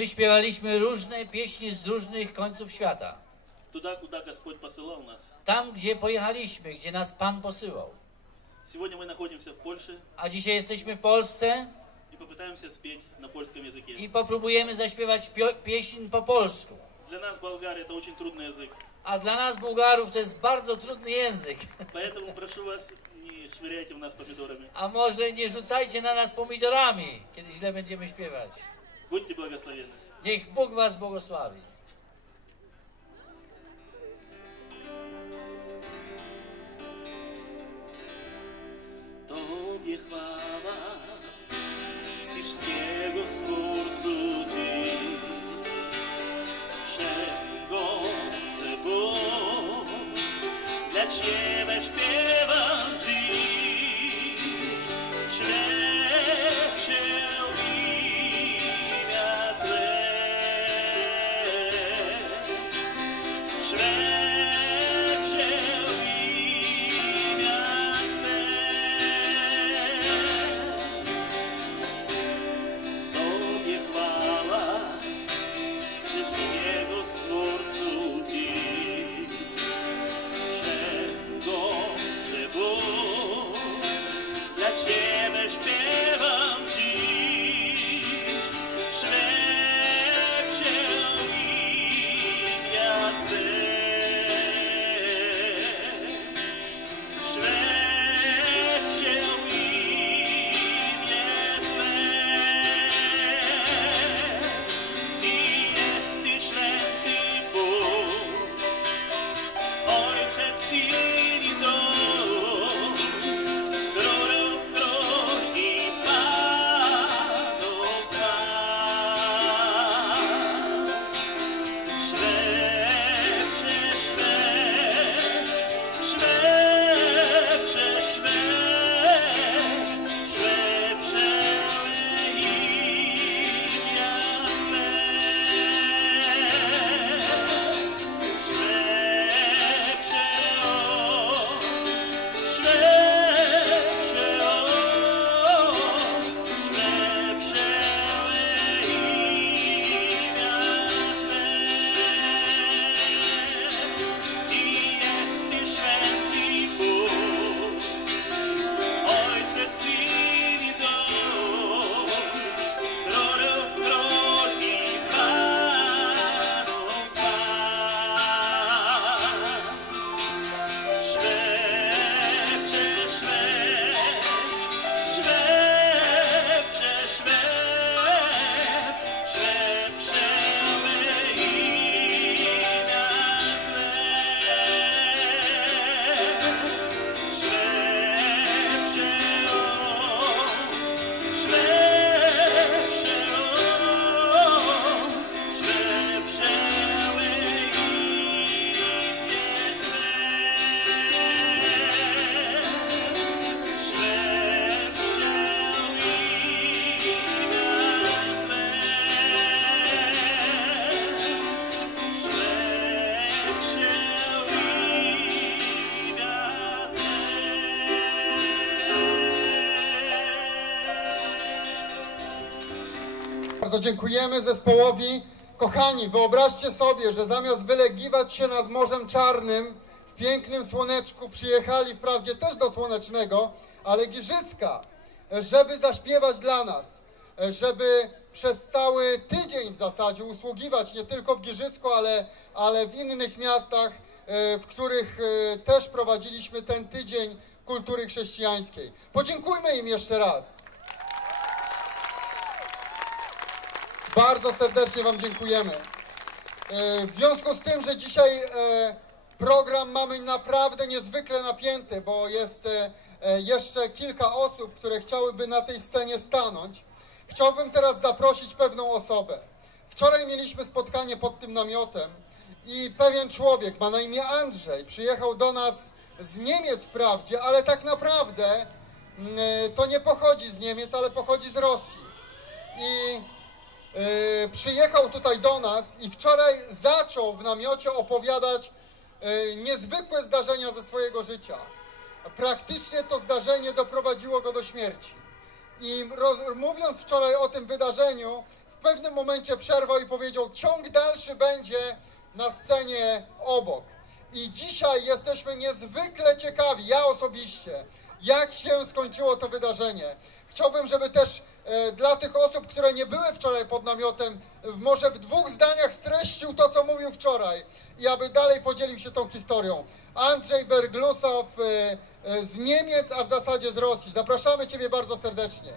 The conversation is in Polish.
мира, My śpiewaliśmy różne pieśni z różnych końców świata. туда, куда Господь посылал нас. Tam, gdzie pojechaliśmy, gdzie nas Pan posyłał. Сегодня мы находимся в Польше A dzisiaj jesteśmy w Polsce и попытаемся спеть на польском языке. i popróbujemy zaśpiewać pio- pieśń po polsku. Для нас, болгар, это очень трудный язык. A dla nas, Bułgarów, to jest bardzo trudny język. Поэтому прошу вас, не швыряйте в нас помидорами. A może nie rzucajcie na nas pomidorami, kiedy źle będziemy śpiewać. Будьте благословенны. Нех Бог вас благословит. Tobie chwała. Bardzo dziękujemy zespołowi. Kochani, wyobraźcie sobie, że zamiast wylegiwać się nad Morzem Czarnym w pięknym słoneczku przyjechali wprawdzie też do Słonecznego, ale Giżycka, żeby zaśpiewać dla nas, żeby przez cały tydzień w zasadzie usługiwać nie tylko w Giżycku, ale, ale w innych miastach, e, w których e, też prowadziliśmy ten tydzień kultury chrześcijańskiej. Podziękujmy im jeszcze raz. Bardzo serdecznie Wam dziękujemy. E, W związku z tym, że dzisiaj e, program mamy naprawdę niezwykle napięty, bo jest e, jeszcze kilka osób, które chciałyby na tej scenie stanąć, chciałbym teraz zaprosić pewną osobę. Wczoraj mieliśmy spotkanie pod tym namiotem i pewien człowiek, ma na imię Andrzej, przyjechał do nas z Niemiec wprawdzie, ale tak naprawdę mm, to nie pochodzi z Niemiec, ale pochodzi z Rosji. I przyjechał tutaj do nas i wczoraj zaczął w namiocie opowiadać e, niezwykłe zdarzenia ze swojego życia. Praktycznie to zdarzenie doprowadziło go do śmierci. I mówiąc wczoraj o tym wydarzeniu, w pewnym momencie przerwał i powiedział: Ciąg dalszy będzie na scenie obok. I dzisiaj jesteśmy niezwykle ciekawi, ja osobiście, jak się skończyło to wydarzenie. Chciałbym, żeby też dla tych osób, które nie były wczoraj pod namiotem, w- może w dwóch zdaniach streścił to, co mówił wczoraj i aby dalej podzielił się tą historią. Andrzej Berglusow e, e, z Niemiec, a w zasadzie z Rosji. Zapraszamy Ciebie bardzo serdecznie.